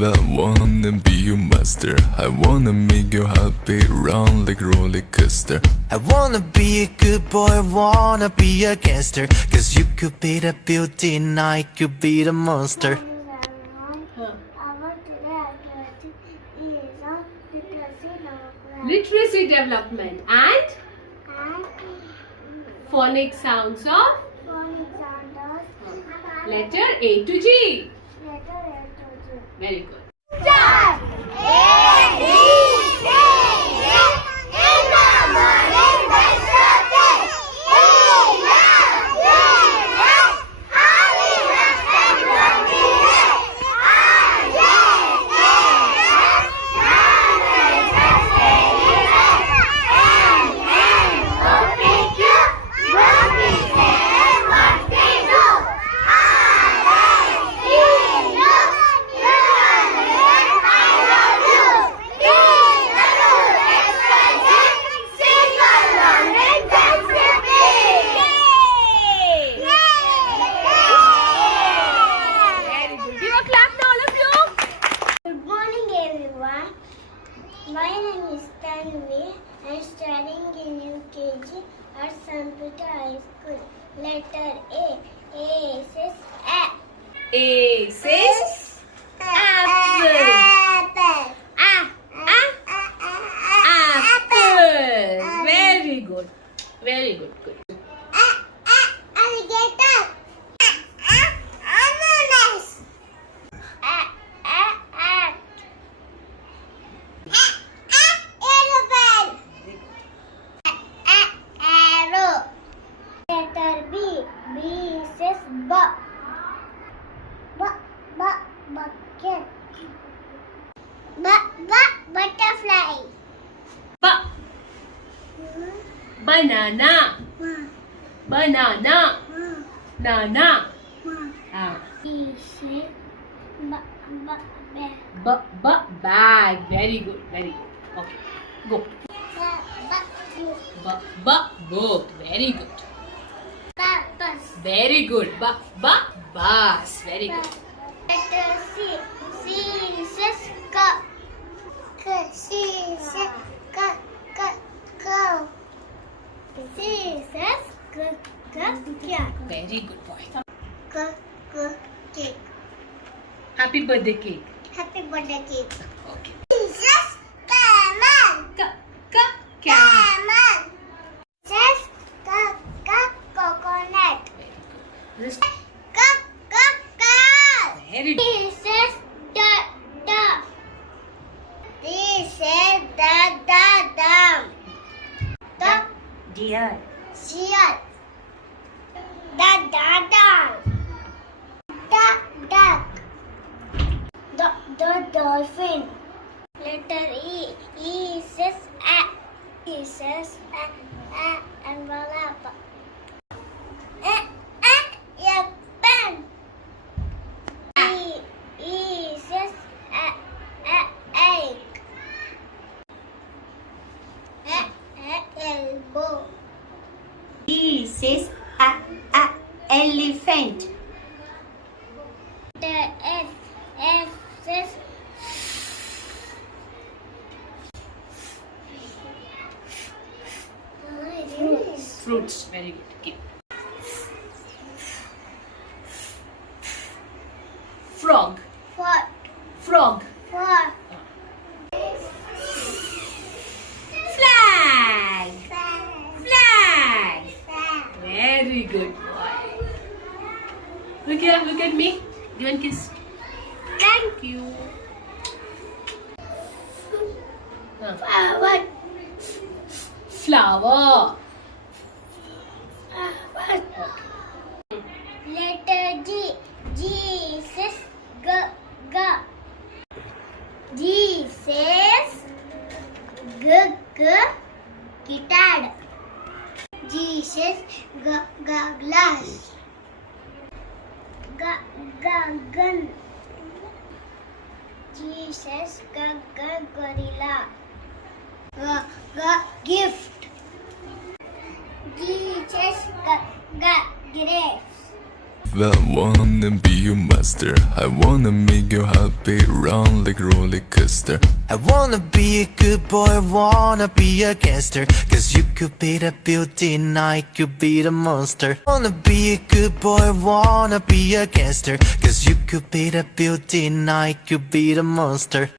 well, wanna be your master. I wanna make you happy, round like roller coaster. I wanna be a good boy, wanna be a gangster. Cause you could be the beauty and I could be the monster. Our today activity is on literacy development. Literacy development and phonic sounds of Phonic Sounds. letter A to G. Letter A to G. Very good. Start! A, B, C, D. In the morning, brush your teeth. Eat up, clean up. Hurry up and go to bed. R, J, K, L. Nine, 8, 7, 8, 9. O, P, Q. W, X, Y, Z, U. R, S, T, U. I love you. P, W, X, Y, Z. Sing along and dance with me. Very good. Give a clap to all of you. Good morning, everyone. My name is Tanvi. I am studying in UKG at Sanpita High School. Letter A. A says A. A says apple. Apple. Apple. Very good. Very good. Good. Alligator. Ananas. Aeroplane. Arrow. Letter B. B says B. Bucket. Butterfly. Banana. Banana. Nana. Ah. B says Bag. Very good. Very good. Okay. Go. Book. Very good. bus. Very good. Bus. Very good. Letter C. C says C. C says cow. C says cat. Very good boy. Cake. Happy birthday cake. Happy birthday cake. Okay. C says camel. Cat. Camel. Says coconut. This Cow. very good. He says duck. He says dam. Dear. Seal. Duck. The dolphin. Letter E. E says a. E says a envelope. A pen. E says egg. Elbow. E says elephant. The F says Fruits. Very good. Keep. Frog. for Flag. Very good boy. Look here. Look at me. Give a kiss. Thank you. Flower. Letter G. G says G. G says guitar. G says glass. Gun. G says gorilla. Gift. G says grapes. Well, I wanna be your master. I wanna make you happy, round like roller coaster. I wanna be a good boy, wanna be a gangster. Cause you could be the beauty and I could be the monster. Wanna be a good boy, wanna be a gangster. Cause you could be the beauty and I could be the monster.